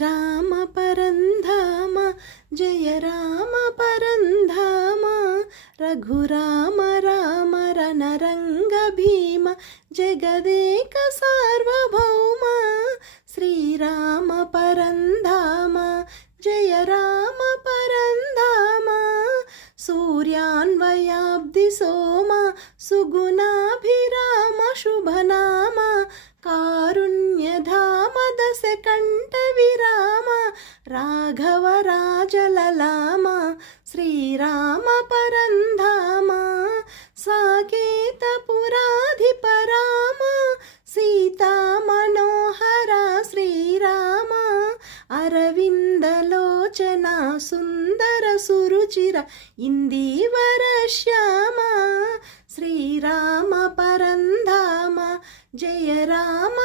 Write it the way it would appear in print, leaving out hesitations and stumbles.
శ్రీరామ పరంధామ జయ రామ పరంధామ రఘురామ రామ రణరంగ భీమ జగదేక సార్వభౌమ శ్రీరామ పరంధామ జయ రామ పరంధామ సూర్యాన్వయాబ్ది సోమ సుగుణాభిరామ శుభనామ కారుణ్యధామ దశకంఠ విరామ రాఘవ రాజలలామ శ్రీరామ పరంధామ సాకేత పురాధిపరామ సీతా మనోహర శ్రీరామ అరవిందలోచన సుందర సురుచిర ఇందీవర శ్యామ శ్రీరామ పరంధామ జయ రామ